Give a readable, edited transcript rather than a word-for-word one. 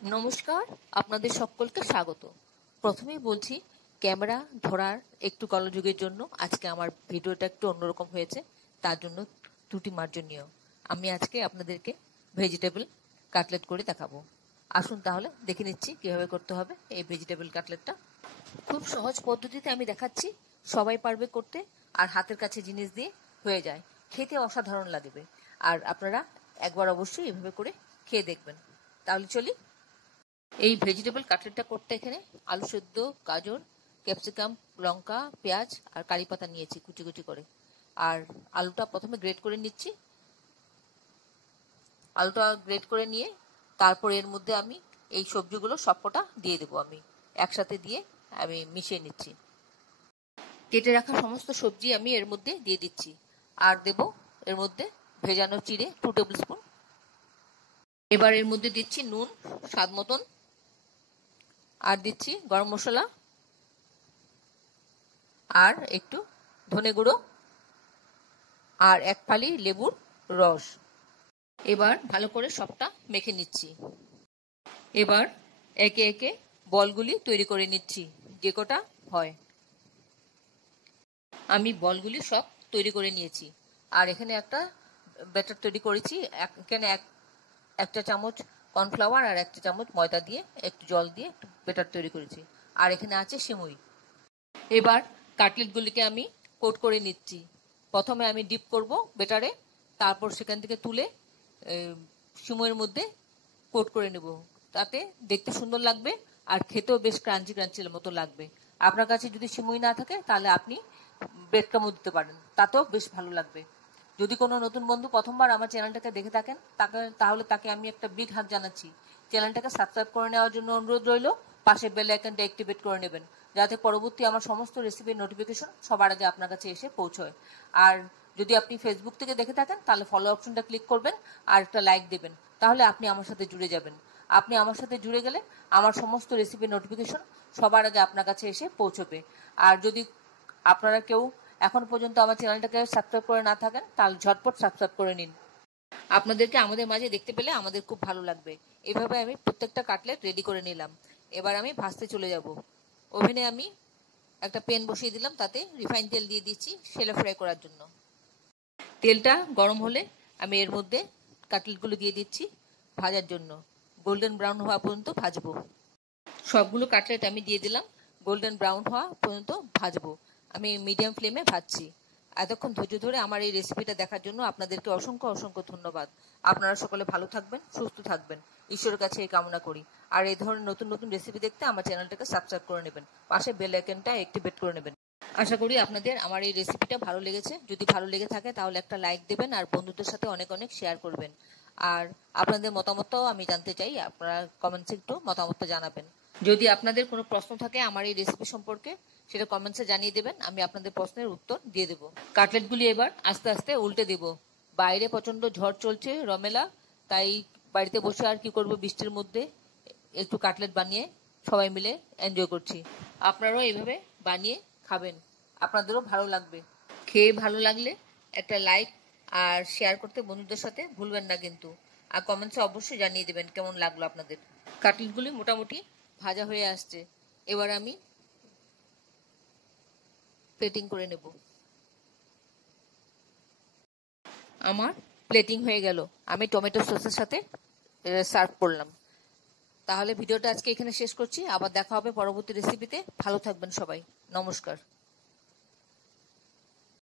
নমস্কার, আপনাদের সকলকে স্বাগত। প্রথমেই বলছি, ক্যামেরা ধরার একটু গোলযোগের জন্য আজকে আমার ভিডিওটা একটু অন্যরকম হয়েছে, তার জন্য ত্রুটি মার্জনীয়। আমি আজকে আপনাদেরকে ভেজিটেবল কাটলেট করে দেখাবো। আসুন তাহলে দেখে নিচ্ছি কিভাবে করতে হবে এই ভেজিটেবল কাটলেটটা। খুব সহজ পদ্ধতিতে আমি দেখাচ্ছি, সবাই পারবে করতে, আর হাতের কাছে জিনিস দিয়ে হয়ে যায়, খেতে অসাধারণ লাগবে। আর আপনারা একবার অবশ্যই এভাবে করে খেয়ে দেখবেন। তাহলে চলি। এই ভেজিটেবল কাটলেটটা করতে এখানে আলু সেদ্ধ, গাজর, ক্যাপসিকাম, লঙ্কা, পেঁয়াজ আর কারি পাতা নিয়েছি কুচি কুচি করে। আর আলুটা প্রথমে গ্রেট করে নিচ্ছি। আলুটা গ্রেট করে নিয়ে তারপর এর মধ্যে আমি এই সবজিগুলো সবকটা দিয়ে দেবো। আমি একসাথে দিয়ে আমি মিশিয়ে নিচ্ছি। কেটে রাখা সমস্ত সবজি আমি এর মধ্যে দিয়ে দিচ্ছি। আর দেব এর মধ্যে ভেজানো চিড়ে 2 টেবিল স্পুন। এবার এর মধ্যে দিচ্ছি নুন স্বাদ মতন, আর দিচ্ছি গরম মশলা, আর একটু ধনে গুঁড়ো, আর 1 ফালি লেবুর রস। এবার ভালো করে সবটা মেখে নিচ্ছি। এবার একে একে বলগুলি তৈরি করে নিচ্ছি, যে কটা হয়। আমি বলগুলি সব তৈরি করে নিয়েছি। আর এখানে একটা ব্যাটার তৈরি করেছি। এখানে একটা চামচ কর্নফ্লাওয়ার আর 1 চামচ ময়দা দিয়ে একটু জল দিয়ে একটু ব্যাটার তৈরি করেছি। আর এখানে আছে সিমুই। এবার কাটলেটগুলিকে আমি কোট করে নিচ্ছি। প্রথমে আমি ডিপ করব ব্যাটারে, তারপর সেখান থেকে তুলে সিমুইয়ের মধ্যে কোট করে নেব। তাতে দেখতে সুন্দর লাগবে আর খেতেও বেশ ক্রাঞ্চি ক্রাঞ্চির মতো লাগবে। আপনার কাছে যদি সিমুই না থাকে তাহলে আপনি ব্রেড ক্রাম্বও দিতে পারেন, তাতেও বেশ ভালো লাগবে। যদি কোনো নতুন বন্ধু প্রথমবার আমার চ্যানেলটাকে দেখে থাকেন তাহলে তাকে আমি একটা বিগ হাগ জানাচ্ছি। চ্যানেলটাকে সাবস্ক্রাইব করে নেওয়ার জন্য অনুরোধ রইল। পাশে বেল আইকনটা অ্যাক্টিভেট করে নেবেন, যাতে পরবর্তী আমার সমস্ত রেসিপির নোটিফিকেশন সবার আগে আপনার কাছে এসে পৌঁছয়। আর যদি আপনি ফেসবুক থেকে দেখে থাকেন তাহলে ফলো অপশনটা ক্লিক করবেন আর একটা লাইক দেবেন, তাহলে আপনি আমার সাথে জুড়ে যাবেন। আপনি আমার সাথে জুড়ে গেলে আমার সমস্ত রেসিপির নোটিফিকেশন সবার আগে আপনার কাছে এসে পৌঁছবে। আর যদি আপনারা কেউ এখন পর্যন্ত আমার চ্যানেলটাকে সাবস্ক্রাইব করে না থাকেন তাহলে ঝটপট সাবস্ক্রাইব করে নিন। আপনাদেরকে আমাদের মাঝে দেখতে পেলে আমাদের খুব ভালো লাগবে। এভাবে আমি প্রত্যেকটা কাটলেট রেডি করে নিলাম। এবার আমি ভাজতে চলে যাব। ওভেনে আমি একটা প্যান বসিয়ে দিলাম, তাতে রিফাইন তেল দিয়ে দিচ্ছি শ্যালো ফ্রাই করার জন্য। তেলটা গরম হলে আমি এর মধ্যে কাটলেটগুলো দিয়ে দিচ্ছি ভাজার জন্য। গোল্ডেন ব্রাউন হওয়া পর্যন্ত ভাজবো। সবগুলো কাটলেট আমি দিয়ে দিলাম, গোল্ডেন ব্রাউন হওয়া পর্যন্ত ভাজবো। আমি মিডিয়াম ফ্লেমে ভাজছি। এতক্ষণ ধৈর্য ধরে আমার এই রেসিপিটা দেখার জন্য আপনাদেরকে অসংখ্য অসংখ্য ধন্যবাদ। আপনারা সকলে ভালো থাকবেন, সুস্থ থাকবেন, ঈশ্বরের কাছে এই কামনা করি। আর এই ধরনের নতুন নতুন রেসিপি দেখতে আমার চ্যানেলটাকে সাবস্ক্রাইব করে নেবেন, পাশে বেল আইকনটা অ্যাক্টিভেট করে নেবেন। আশা করি আপনাদের আমার এই রেসিপিটা ভালো লেগেছে। যদি ভালো লেগে থাকে তাহলে একটা লাইক দেবেন আর বন্ধুদের সাথে অনেক অনেক শেয়ার করবেন। আর আপনাদের মতামতটাও আমি জানতে চাই, আপনারা কমেন্টসে একটু মতামতটা জানাবেন। যদি আপনাদের কোনো প্রশ্ন থাকে আমার এই রেসিপি সম্পর্কে, সেটা কমেন্টসে জানিয়ে দেবেন, আমি আপনাদের প্রশ্নের উত্তর দিয়ে দেবো। কাটলেটগুলি এবার আস্তে আস্তে উল্টে দেব। বাইরে প্রচন্ড ঝড় চলছে রমেলা, তাই বাড়িতে বসে আর কি করব, বৃষ্টির মধ্যে একটু কাটলেট বানিয়ে সবাই মিলে এনজয় করছি। আপনারাও এইভাবে বানিয়ে খাবেন, আপনাদেরও ভালো লাগবে। খেয়ে ভালো লাগলে একটা লাইক আর শেয়ার করতে বন্ধুদের সাথে ভুলবেন না কিন্তু। আর কমেন্টসে অবশ্যই জানিয়ে দেবেন কেমন লাগলো আপনাদের। কাটলেটগুলি মোটামুটি ভাজা হয়ে আসছে। এবার আমি প্লেটিং করে নেব। আমার প্লেটিং হয়ে গেল, আমি টমেটো সসের সাথে সার্ভ করলাম। তাহলে ভিডিওটা আজকে এখানে শেষ করছি। আবার দেখা হবে পরবর্তী রেসিপিতে। ভালো থাকবেন সবাই। নমস্কার।